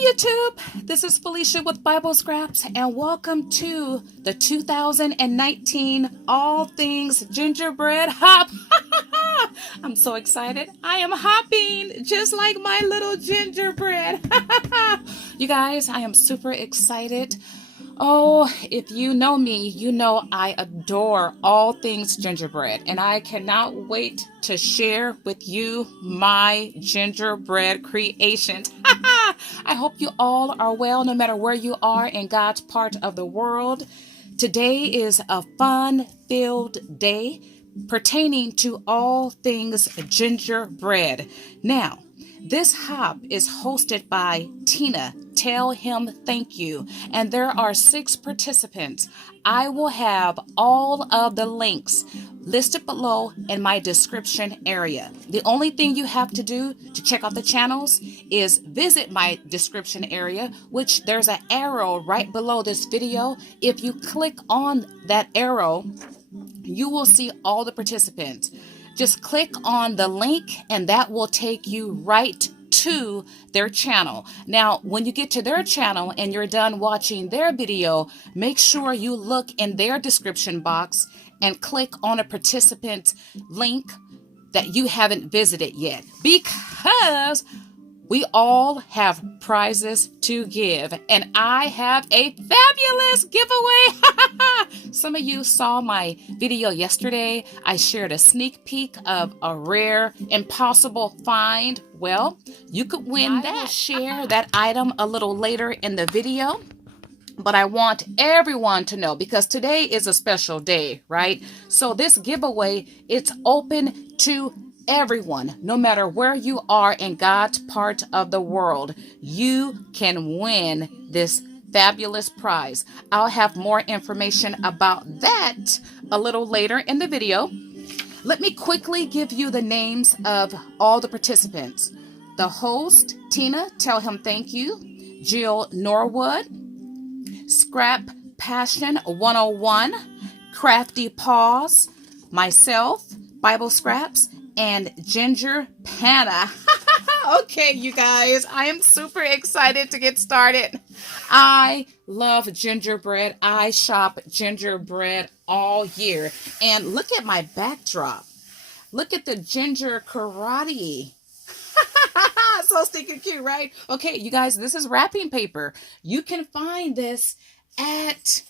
Hi YouTube, this is Felicia with Bible Scraps and welcome to the 2019 All Things Gingerbread Hop. I'm so excited. I am hopping just like my little gingerbread. You guys, I am super excited. Oh, if you know me, you know I adore all things gingerbread, and I cannot wait to share with you my gingerbread creations. I hope you all are well, no matter where you are in God's part of the world. Today is a fun-filled day pertaining to all things gingerbread. Now, this hop is hosted by Tina, Tellhimthanku, and there are 6 participants. I will have all of the links listed below in my description area. The only thing you have to do to check out the channels is visit my description area, which there's an arrow right below this video. If you click on that arrow, you will see all the participants. Just click on the link and that will take you right to their channel. Now, when you get to their channel and you're done watching their video, make sure you look in their description box and click on a participant link that you haven't visited yet, because we all have prizes to give, and I have a fabulous giveaway. Some of you saw my video yesterday. I shared a sneak peek of a rare, impossible find. Well, you could win that. I will share that item a little later in the video, but I want everyone to know, because today is a special day, right? So this giveaway, it's open to everyone, no matter where you are in God's part of the world. You can win this fabulous prize. I'll have more information about that a little later in the video. Let me quickly give you the names of all the participants. The host, Tina, Tell Him Thank You, Jill Norwood, Scrap Passion 101, Crafty Paws, myself, Bible Scraps, and Ginger Panna. Okay, you guys, I am super excited to get started. I love gingerbread. I shop gingerbread all year. And look at my backdrop. Look at the ginger karate. So stinking cute, right? Okay, you guys, this is wrapping paper. You can find this at,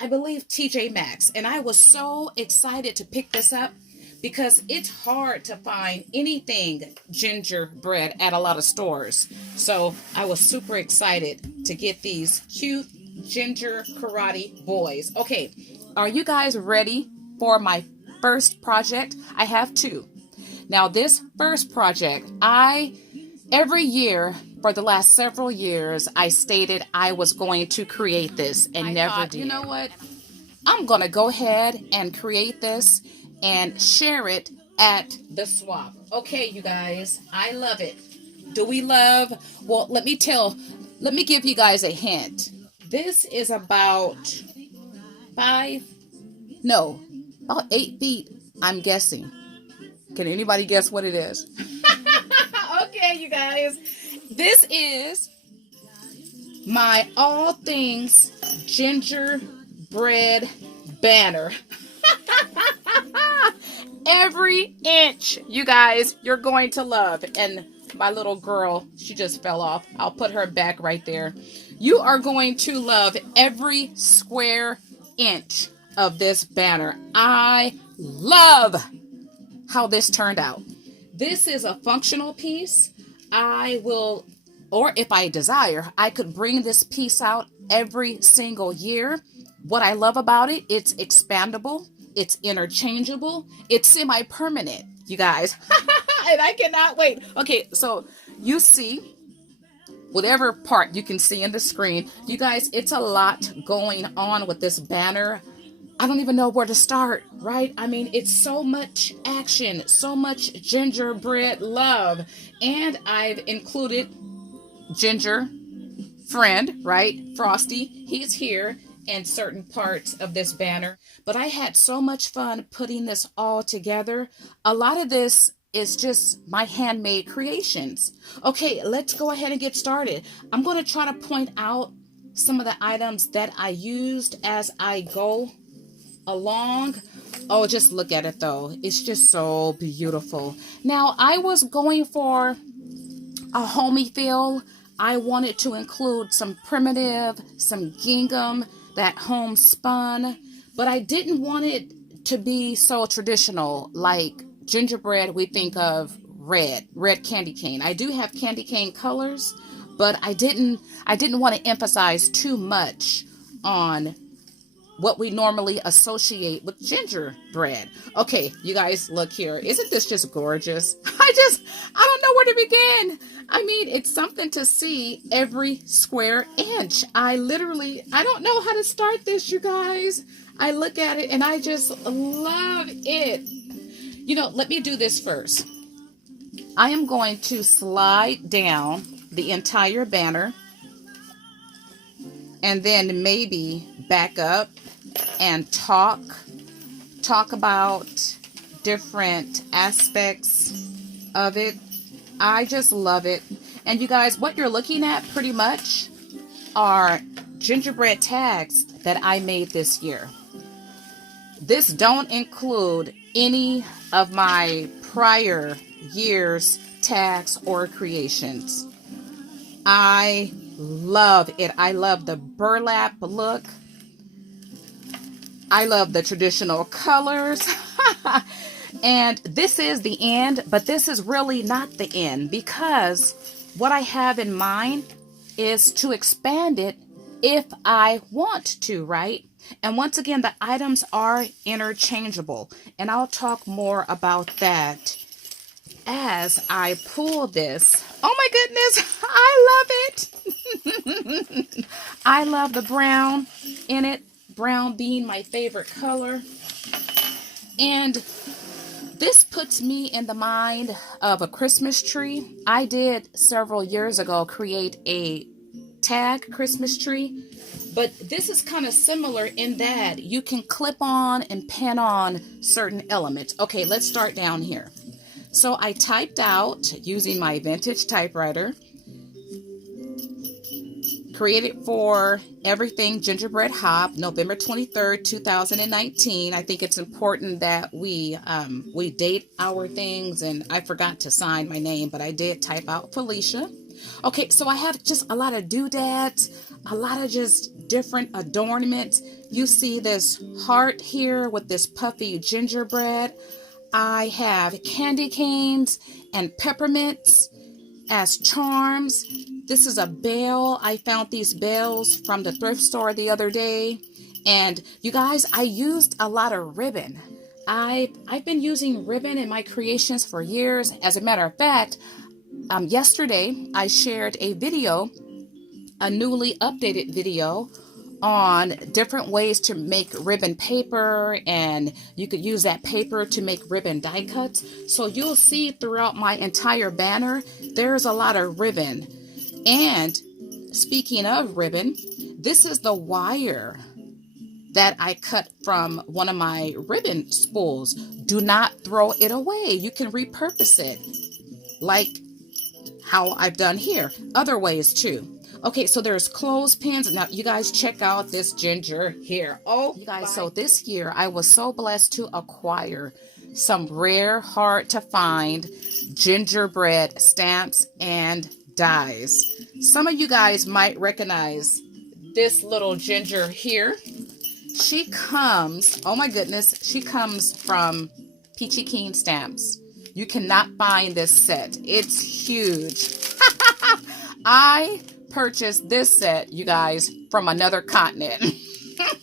I believe, TJ Maxx. And I was so excited to pick this up, because it's hard to find anything gingerbread at a lot of stores. So I was super excited to get these cute ginger karate boys. Okay, are you guys ready for my first project? I have 2. Now, this first project, every year for the last several years, I stated I was going to create this and never did. You know what? I'm going to go ahead and create this and share it at the swap. Okay, you guys, I love it. Do we love? Well, let me give you guys a hint. This is about 8 feet, I'm guessing. Can anybody guess what it is? Okay, you guys, this is my all things gingerbread banner. Every inch, you guys, you're going to love. And my little girl, she just fell off. I'll put her back right there. You are going to love every square inch of this banner. I love how this turned out. This is a functional piece. I will, or if I desire, I could bring this piece out every single year. What I love about it, it's expandable. It's interchangeable. It's semi-permanent, you guys. And I cannot wait. Okay, so you see whatever part you can see in the screen. You guys, it's a lot going on with this banner. I don't even know where to start, right? I mean, it's so much action, so much gingerbread love. And I've included Ginger friend, right? Frosty, he's here. And certain parts of this banner. But I had so much fun putting this all together. A lot of this is just my handmade creations. Okay, let's go ahead and get started. I'm going to try to point out some of the items that I used as I go along. Oh, just look at it though. It's just so beautiful. Now, I was going for a homey feel. I wanted to include some primitive, some gingham, that homespun, but I didn't want it to be so traditional like gingerbread. We think of red candy cane. I do have candy cane colors, but I didn't want to emphasize too much on what we normally associate with gingerbread. Okay, you guys, look here. Isn't this just gorgeous? I don't know where to begin. I mean, it's something to see every square inch. I don't know how to start this, you guys. I look at it and I just love it. You know, let me do this first. I am going to slide down the entire banner and then maybe back up and talk about different aspects of it. I just love it. And you guys, what you're looking at pretty much are gingerbread tags that I made this year. This don't include any of my prior year's tags or creations. I love it. I love the burlap look. I love the traditional colors. And this is the end, but this is really not the end, because what I have in mind is to expand it if I want to, right? And once again, the items are interchangeable, and I'll talk more about that as I pull this. Oh my goodness, I love it. I love the brown in it, brown being my favorite color. And this puts me in the mind of a Christmas tree. I did several years ago create a tag Christmas tree, but this is kind of similar in that you can clip on and pin on certain elements. Okay, let's start down here. So I typed out using my vintage typewriter, created for everything gingerbread hop, November 23rd, 2019. I think it's important that we date our things, and I forgot to sign my name, but I did type out Felicia. Okay, so I have just a lot of doodads, a lot of just different adornments. You see this heart here with this puffy gingerbread. I have candy canes and peppermints as charms. This is a bell. I found these bells from the thrift store the other day. And you guys, I used a lot of ribbon. I've been using ribbon in my creations for years. As a matter of fact, yesterday I shared a video, a newly updated video on different ways to make ribbon paper, and you could use that paper to make ribbon die cuts. So you'll see throughout my entire banner, there's a lot of ribbon. And speaking of ribbon, this is the wire that I cut from one of my ribbon spools. Do not throw it away. You can repurpose it like how I've done here. Other ways too. Okay, so there's clothespins. Now, you guys check out this ginger here. Oh, you guys, so this year I was so blessed to acquire some rare, hard to find gingerbread stamps and dies. Some of you guys might recognize this little ginger here. She comes, oh my goodness, she comes from Peachy Keen Stamps. You cannot find this set. It's huge. I purchased this set, you guys, from another continent.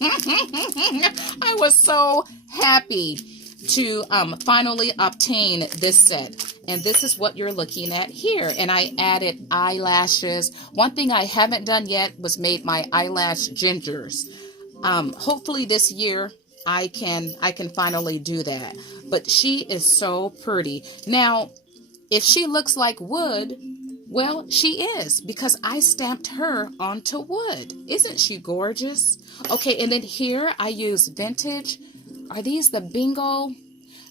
I was so happy to finally obtain this set. And this is what you're looking at here. And I added eyelashes. One thing I haven't done yet was made my eyelash gingers. Hopefully this year I can finally do that. But she is so pretty. Now, if she looks like wood, well, she is, because I stamped her onto wood. Isn't she gorgeous? Okay, and then here I use vintage. Are these the bingo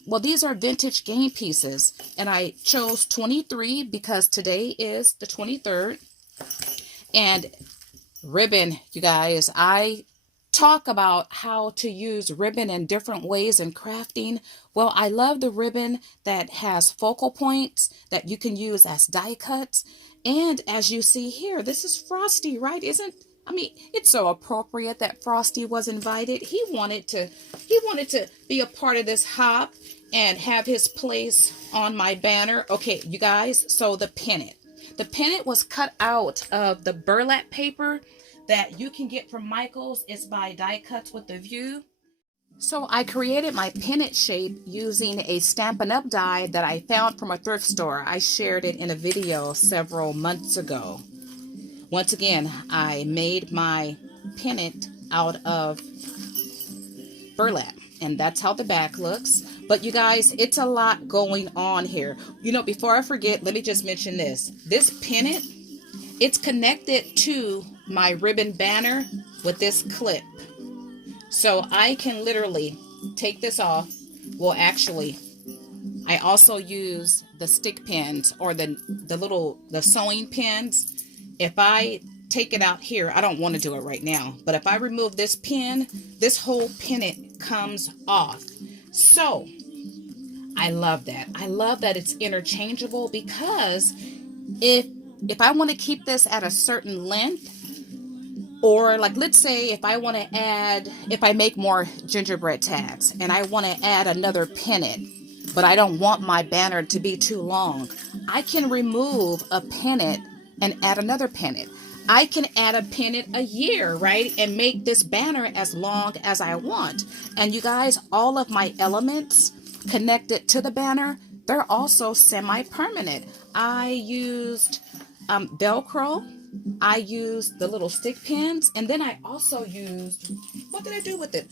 well, these are vintage game pieces, and I chose 23 because today is the 23rd. And ribbon, you guys, I talk about how to use ribbon in different ways in crafting. Well, I love the ribbon that has focal points that you can use as die cuts. And as you see here, this is Frosty, right? I mean, it's so appropriate that Frosty was invited. He wanted to be a part of this hop and have his place on my banner. Okay, you guys, so the pennant. The pennant was cut out of the burlap paper that you can get from Michael's. It's by Die Cuts with a View. So I created my pennant shape using a Stampin' Up! Die that I found from a thrift store. I shared it in a video several months ago. Once again, I made my pennant out of burlap, and that's how the back looks. But you guys, it's a lot going on here. You know, before I forget, let me just mention this. This pennant, it's connected to my ribbon banner with this clip. So I can literally take this off. Well, actually, I also use the stick pins or the sewing pins. If I take it out here, I don't want to do it right now, but if I remove this pin, this whole pennant comes off. So I love that. I love that it's interchangeable, because if I want to keep this at a certain length, or like, let's say if I make more gingerbread tags and I want to add another pennant, but I don't want my banner to be too long, I can remove a pennant and add another pennant. I can add a pennant a year, right? And make this banner as long as I want. And you guys, all of my elements connected to the banner, they're also semi-permanent. I used Velcro. I used the little stick pins. And then I also used, what did I do with it?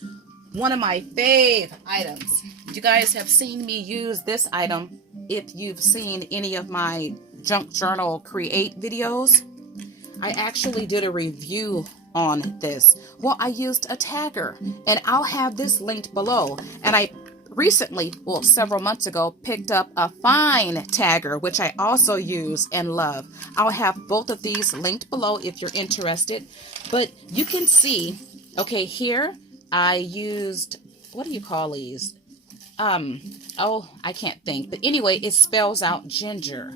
One of my fave items. You guys have seen me use this item if you've seen any of my Junk Journal Create videos. I actually did a review on this. Well, I used a tagger, and I'll have this linked below. And I recently, well, several months ago, picked up a fine tagger, which I also use and love. I'll have both of these linked below if you're interested. But you can see, okay, here I used, what do you call these? Oh, I can't think. But anyway, it spells out ginger.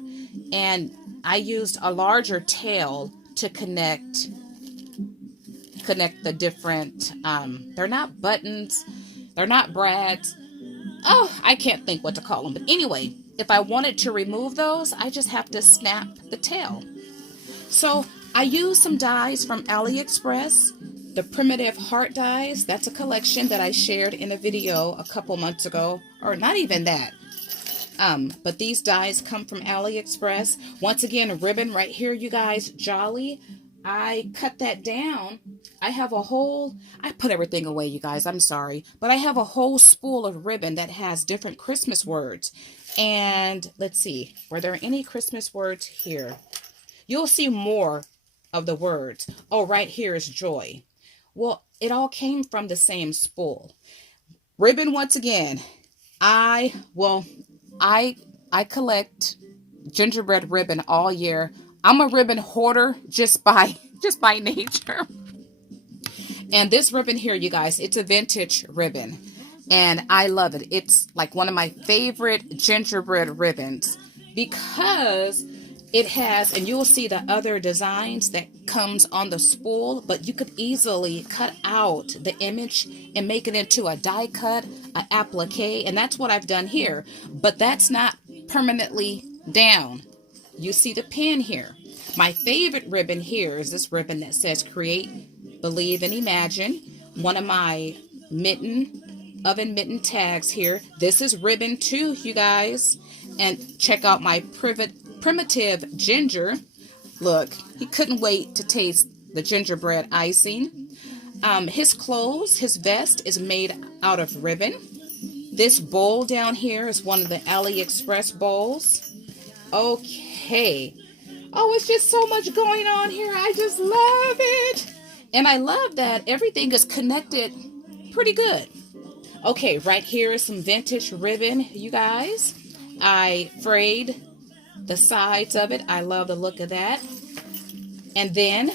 And I used a larger tail to connect the different, they're not buttons, they're not brads. Oh, I can't think what to call them. But anyway, if I wanted to remove those, I just have to snap the tail. So I used some dies from AliExpress, the primitive heart dies. That's a collection that I shared in a video a couple months ago, or not even that. But these dies come from AliExpress. Once again, a ribbon right here, you guys, Jolly. I cut that down. I put everything away, you guys, I'm sorry. But I have a whole spool of ribbon that has different Christmas words. And let's see, were there any Christmas words here? You'll see more of the words. Oh, right here is joy. Well, it all came from the same spool. Ribbon, once again, I collect gingerbread ribbon all year. I'm a ribbon hoarder just by nature. And this ribbon here, you guys, it's a vintage ribbon. And I love it. It's like one of my favorite gingerbread ribbons because it has, and you will see the other designs that comes on the spool, but you could easily cut out the image and make it into a die cut, an applique, and that's what I've done here. But that's not permanently down. You see the pin here. My favorite ribbon here is this ribbon that says Create, Believe, and Imagine. One of my oven mitten tags here. This is ribbon too, you guys. And check out my primitive ginger. Look, he couldn't wait to taste the gingerbread icing. His clothes, his vest is made out of ribbon. This bowl down here is one of the AliExpress bowls. Okay. Oh, it's just so much going on here. I just love it. And I love that everything is connected pretty good. Okay, right here is some vintage ribbon, you guys. I frayed the sides of it. I love the look of that. And then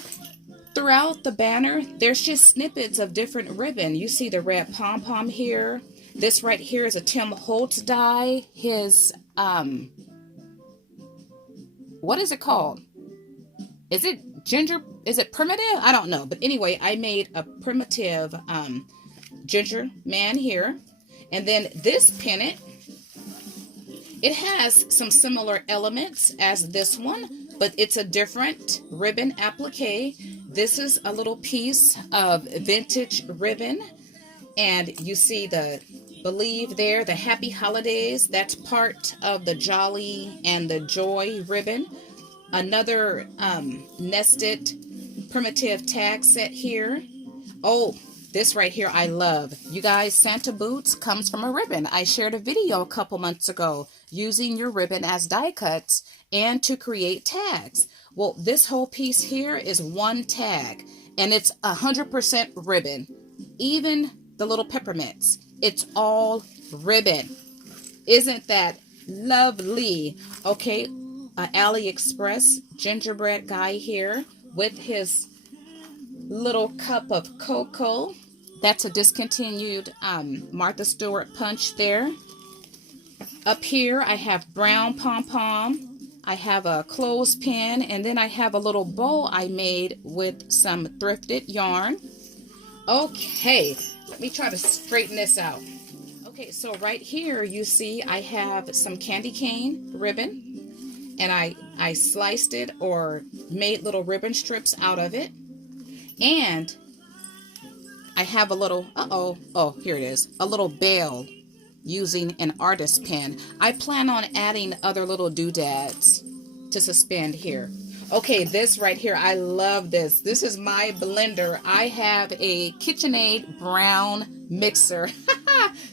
throughout the banner, there's just snippets of different ribbon. You see the red pom-pom here. This right here is a Tim Holtz die. His, what is it called? Is it is it primitive? I don't know. But anyway, I made a primitive ginger man here. And then this pennant, it has some similar elements as this one, but it's a different ribbon applique. This is a little piece of vintage ribbon. And you see the believe there, the happy holidays. That's part of the jolly and the joy ribbon. Another nested primitive tag set here. Oh, this right here I love. You guys, Santa boots comes from a ribbon. I shared a video a couple months ago using your ribbon as die cuts and to create tags. Well, this whole piece here is one tag and it's 100% ribbon. Even the little peppermints, it's all ribbon. Isn't that lovely? Okay, AliExpress gingerbread guy here with his little cup of cocoa. That's a discontinued Martha Stewart punch there. Up here I have brown pom-pom. I have a clothespin, and then I have a little bow I made with some thrifted yarn. Okay, let me try to straighten this out. Okay, so right here you see I have some candy cane ribbon. And I sliced it or made little ribbon strips out of it. And I have a little, here it is, a little bell using an artist pen. I plan on adding other little doodads to suspend here. Okay, this right here, I love this. This is my blender. I have a KitchenAid brown mixer.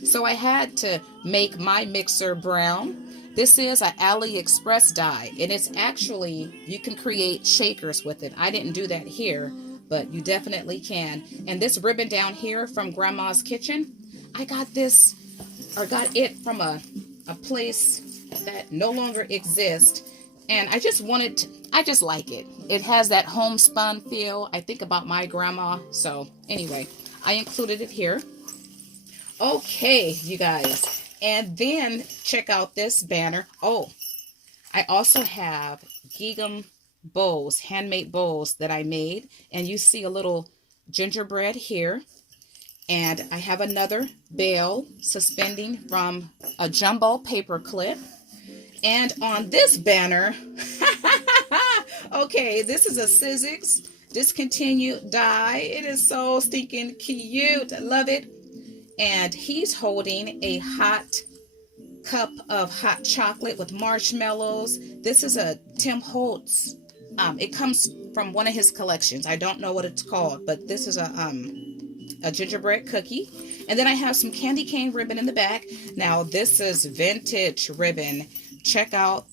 So I had to make my mixer brown. This is an AliExpress die, and it's actually, you can create shakers with it. I didn't do that here, but you definitely can. And this ribbon down here from Grandma's Kitchen, I got this, or got it from a place that no longer exists. And I just like it. It has that homespun feel. I think about my grandma. So anyway, I included it here. Okay, you guys. And then check out this banner. Oh, I also have gingham bowls, handmade bowls that I made. And you see a little gingerbread here. And I have another bell suspending from a jumbo paper clip. And on this banner, okay, this is a Sizzix discontinued die. It is so stinking cute. I love it. And he's holding a hot cup of hot chocolate with marshmallows. This is a Tim Holtz. It comes from one of his collections. I don't know what it's called, but this is a gingerbread cookie. And then I have some candy cane ribbon in the back. Now this is vintage ribbon. Check out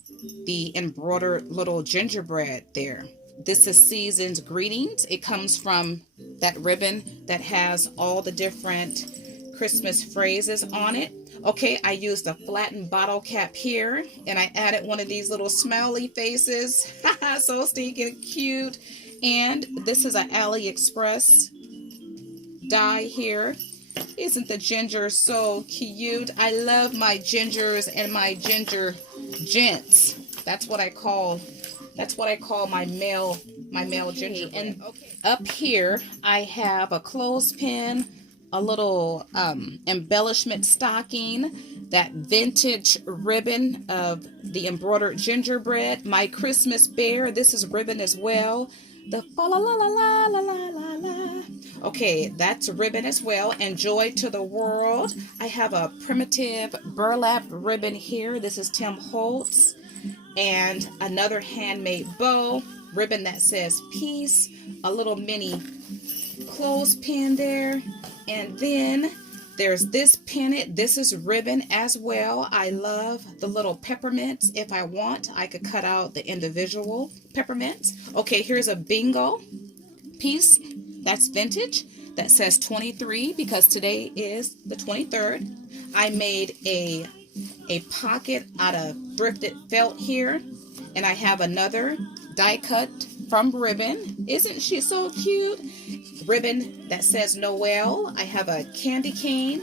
the embroidered little gingerbread there. This is Season's Greetings. It comes from that ribbon that has all the different Christmas phrases on it. Okay, I used a flattened bottle cap here, and I added one of these little smiley faces. So stinking cute. And this is an AliExpress die here. Isn't the ginger so cute? I love my gingers and my ginger gents. That's what I call my male ginger. And up here I have a clothespin, a little embellishment stocking, that vintage ribbon of the embroidered gingerbread, my Christmas bear. This is ribbon as well. The fa la la la la la la la. Okay, that's ribbon as well. And Joy to the World. I have a primitive burlap ribbon here. This is Tim Holtz. And another handmade bow, ribbon that says peace, a little mini clothespin there. And then there's this pennant. This is ribbon as well. I love the little peppermints. If I want, I could cut out the individual peppermints. Okay, here's a bingo piece. That's vintage. that says 23 because today is the 23rd. I made a pocket out of thrifted felt here, and I have another die cut from ribbon. Isn't she so cute? Ribbon that says Noel. I have a candy cane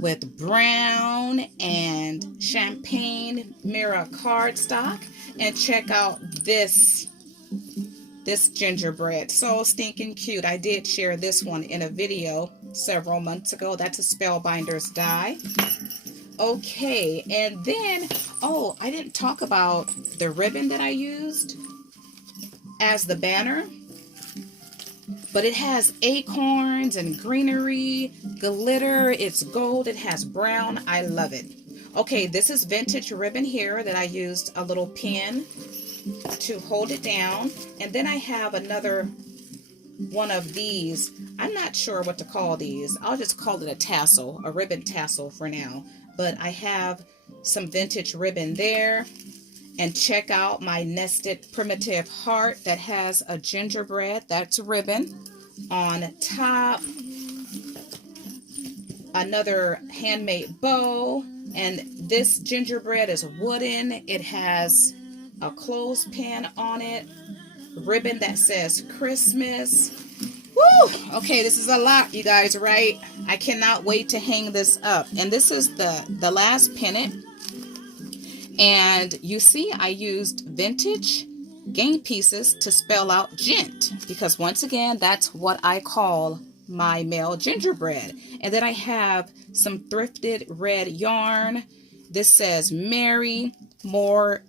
with brown and champagne mirror cardstock. And check out this gingerbread. So stinking cute. I did share this one in a video several months ago. That's a Spellbinders die. Okay, and then, oh, I didn't talk about the ribbon that I used as the banner. But it has acorns and greenery, glitter, it's gold, it has brown. I love it. Okay, this is vintage ribbon here that I used a little pin to hold it down. And then I have another one of these. I'm not sure what to call these. I'll just call it a tassel, a ribbon tassel for now. But I have some vintage ribbon there. And check out my nested primitive heart that has a gingerbread, that's ribbon, on top. Another handmade bow. And this gingerbread is wooden. It has a clothespin on it. Ribbon that says Christmas. Woo! Okay, this is a lot, you guys, right? I cannot wait to hang this up. And this is the last pennant. And you see, I used vintage game pieces to spell out gent, because once again, that's what I call my male gingerbread. And then I have some thrifted red yarn. This says Mary, more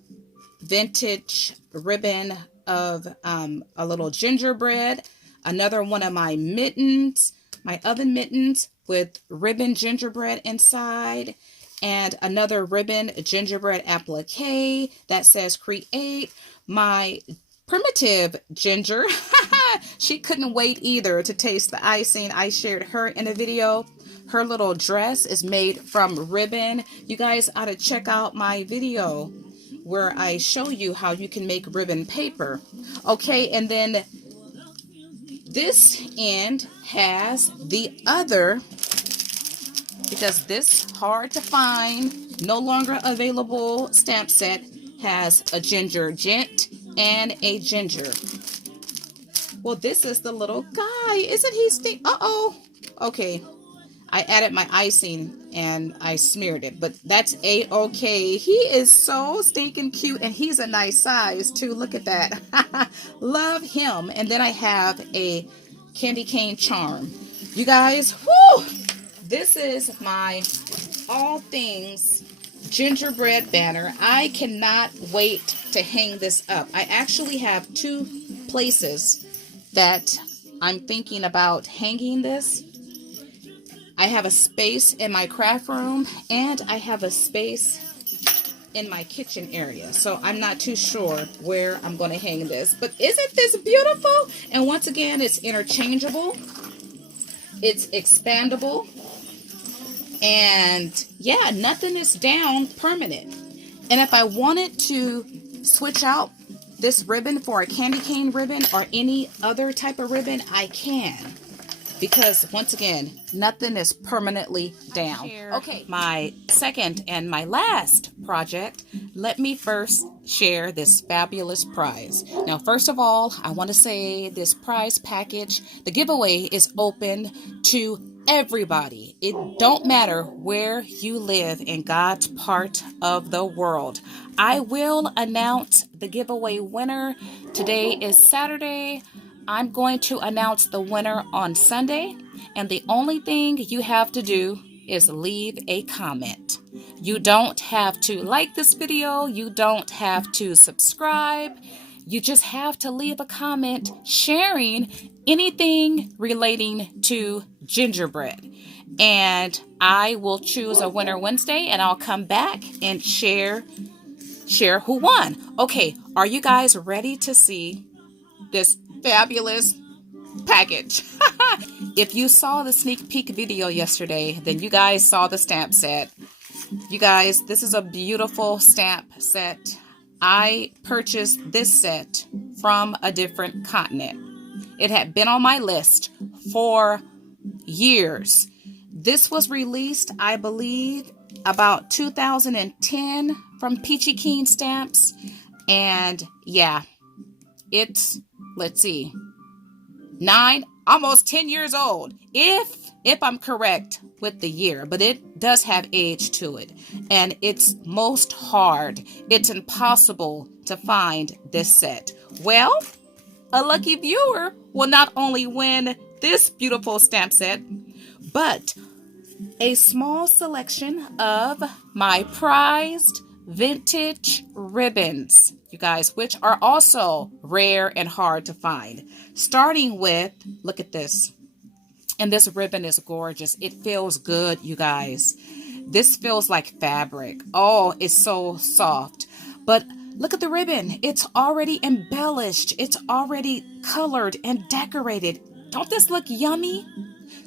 vintage ribbon of a little gingerbread. Another one of my mittens, my oven mittens with ribbon gingerbread inside. And another ribbon gingerbread applique that says create. My primitive ginger, she couldn't wait either to taste the icing. I shared her in a video. Her little dress is made from ribbon. You guys ought to check out my video where I show you how you can make ribbon paper. Okay, and then this end has the other, because this hard to find, no longer available stamp set has a ginger gent and a ginger. Well, this is the little guy. Isn't he uh-oh. Okay. I added my icing and I smeared it, but that's a-okay. He is so stinking cute, and he's a nice size too. Look at that. Love him. And then I have a candy cane charm. You guys, whoo! This is my all things gingerbread banner. I cannot wait to hang this up. I actually have two places that I'm thinking about hanging this. I have a space in my craft room, and I have a space in my kitchen area. So I'm not too sure where I'm going to hang this. But isn't this beautiful? And once again, it's interchangeable. It's expandable. And yeah, nothing is down permanent. And if I wanted to switch out this ribbon for a candy cane ribbon or any other type of ribbon, I can. Because once again, nothing is permanently down. Okay, my second and my last project, let me first share this fabulous prize. Now, first of all, I want to say this prize package, the giveaway is open to everybody. It don't matter where you live in God's part of the world. I will announce the giveaway winner. Today is Saturday. I'm going to announce the winner on Sunday, and the only thing you have to do is leave a comment. You don't have to like this video. You don't have to subscribe. You just have to leave a comment sharing anything relating to gingerbread. And I will choose a winner Wednesday, and I'll come back and share who won. Okay, are you guys ready to see this fabulous package? If you saw the sneak peek video yesterday, then you guys saw the stamp set. You guys, this is a beautiful stamp set. I purchased this set from a different continent. It had been on my list for years. This was released, I believe, about 2010 from Peachy Keen Stamps. And yeah, it's, let's see, 9, almost 10 years old, if I'm correct with the year, but it does have age to it, and it's most hard. It's impossible to find this set. Well, a lucky viewer will not only win this beautiful stamp set, but a small selection of my prized vintage ribbons, you guys, which are also rare and hard to find. Starting with, look at this. And this ribbon is gorgeous. It feels good, you guys. This feels like fabric. Oh, it's so soft. But look at the ribbon. It's already embellished. It's already colored and decorated. Don't this look yummy?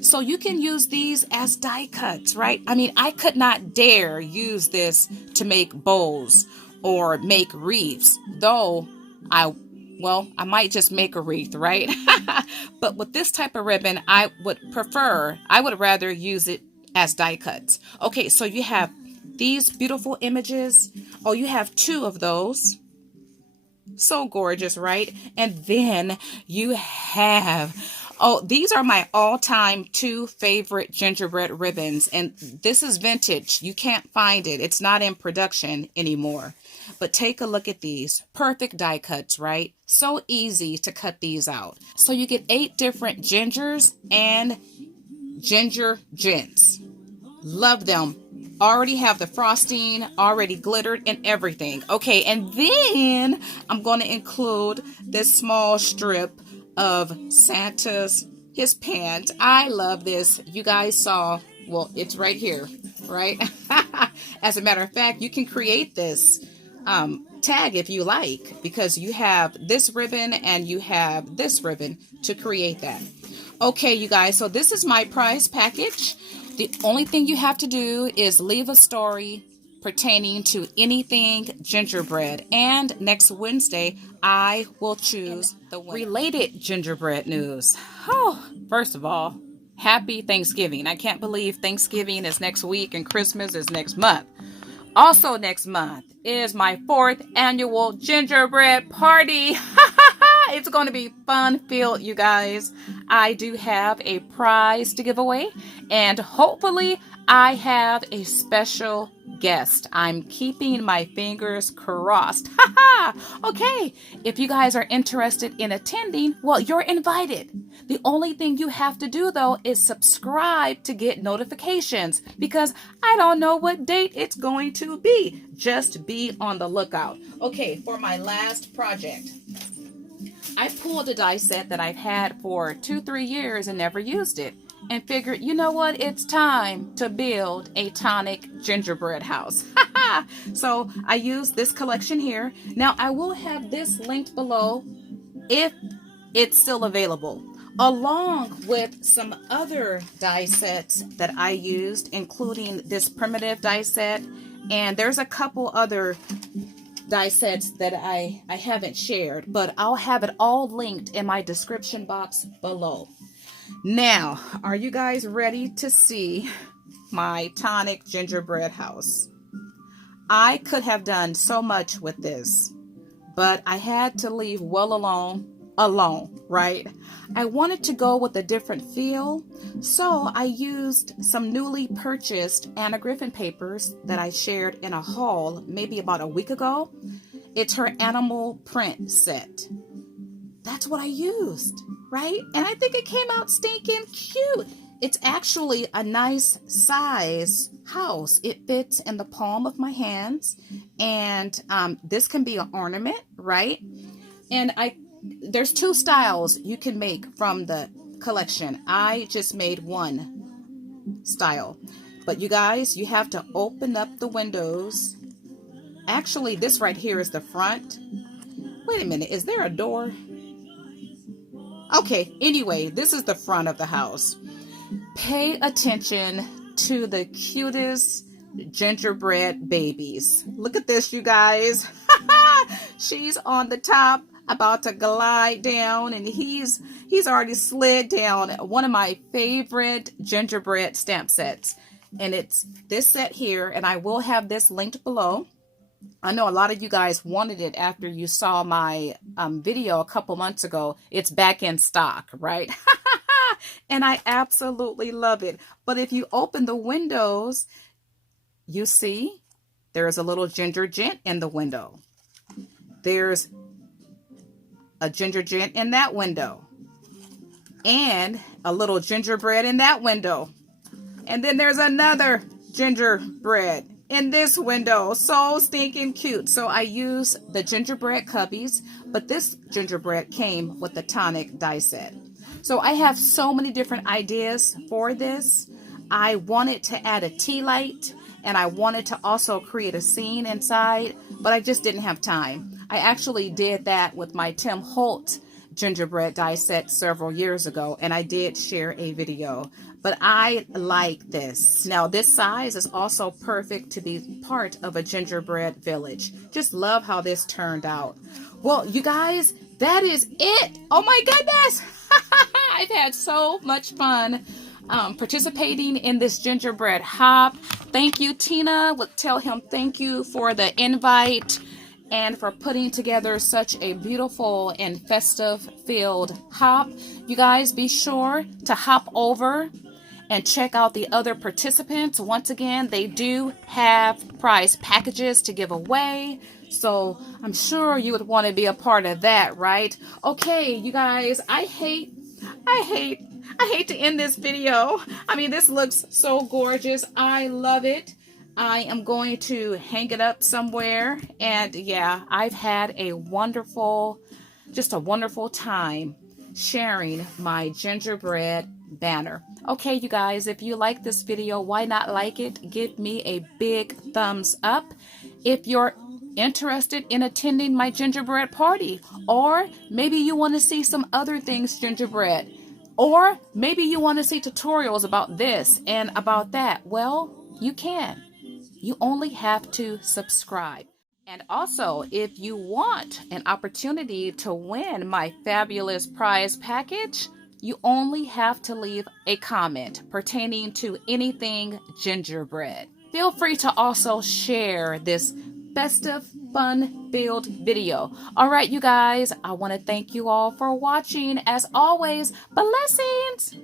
So you can use these as die cuts, right? I mean, I could not dare use this to make bows or make wreaths, though I might just make a wreath, right? But with this type of ribbon, I would rather use it as die cuts. Okay, so you have these beautiful images. Oh, you have 2 of those. So gorgeous, right? And then you have, these are my all-time 2 favorite gingerbread ribbons. And this is vintage. You can't find it. It's not in production anymore. But take a look at these. Perfect die cuts, right? So easy to cut these out. So you get 8 different gingers and ginger gents. Love them. Already have the frosting, already glittered and everything. Okay, and then I'm going to include this small strip of his pants. I love this. You guys saw, well, it's right here, right? As a matter of fact, you can create this tag if you like, because you have this ribbon and you have this ribbon to create that. Okay, you guys, so this is my prize package. The only thing you have to do is leave a story pertaining to anything gingerbread, and next Wednesday I will choose the winner. Related gingerbread news. Oh, first of all, happy Thanksgiving. I can't believe Thanksgiving is next week and Christmas is next month. Also next month is my 4th annual gingerbread party. It's going to be fun-filled, you guys. I do have a prize to give away, and hopefully I have a special guest. I'm keeping my fingers crossed. Okay, if you guys are interested in attending, well, you're invited. The only thing you have to do, though, is subscribe to get notifications, because I don't know what date it's going to be. Just be on the lookout. Okay, for my last project, I pulled a die set that I've had for 2-3 years and never used it, and figured, you know what, it's time to build a tonic gingerbread house. So I used this collection here. Now I will have this linked below if it's still available, along with some other die sets that I used, including this primitive die set, and there's a couple other die sets that I haven't shared, but I'll have it all linked in my description box below. Now, are you guys ready to see my tonic gingerbread house? I could have done so much with this, but I had to leave well alone, right? I wanted to go with a different feel, so I used some newly purchased Anna Griffin papers that I shared in a haul maybe about a week ago. It's her animal print set. That's what I used, right? And I think it came out stinking cute. It's actually a nice size house. It fits in the palm of my hands, and this can be an ornament, right? And there's 2 styles you can make from the collection. I just made one style, but you guys, you have to open up the windows. Actually, this right here is the front. Wait a minute, is there a door? Okay, anyway, this is the front of the house. Pay attention to the cutest gingerbread babies. Look at this, you guys. She's on the top about to glide down, and he's already slid down one of my favorite gingerbread stamp sets. And it's this set here, and I will have this linked below. I know a lot of you guys wanted it after you saw my video a couple months ago. It's back in stock, right? And I absolutely love it. But if you open the windows, you see there's a little ginger gent in the window. There's a ginger gent in that window. And a little gingerbread in that window. And then there's another gingerbread in this window. So stinking cute. So I use the gingerbread cubbies, but this gingerbread came with the tonic die set. So I have so many different ideas for this. I wanted to add a tea light, and I wanted to also create a scene inside, but I just didn't have time. I actually did that with my Tim Holt gingerbread die set several years ago, and I did share a video. But I like this. Now, this size is also perfect to be part of a gingerbread village. Just love how this turned out. Well, you guys, that is it. Oh my goodness. I've had so much fun participating in this gingerbread hop. Thank you, Tina. We'll tell him thank you for the invite and for putting together such a beautiful and festive filled hop. You guys be sure to hop over and check out the other participants. Once again, they do have prize packages to give away, so I'm sure you would want to be a part of that, right? Okay, you guys, I hate to end this video. I mean, this looks so gorgeous. I love it. I am going to hang it up somewhere. And yeah, I've had a wonderful time sharing my gingerbread banner. Okay, you guys, if you like this video, why not like it? Give me a big thumbs up. If you're interested in attending my gingerbread party, or maybe you want to see some other things gingerbread, or maybe you want to see tutorials about this and about that, well, you can. You only have to subscribe. And also, if you want an opportunity to win my fabulous prize package, you only have to leave a comment pertaining to anything gingerbread. Feel free to also share this festive, fun-filled video. All right, you guys, I want to thank you all for watching. As always, blessings!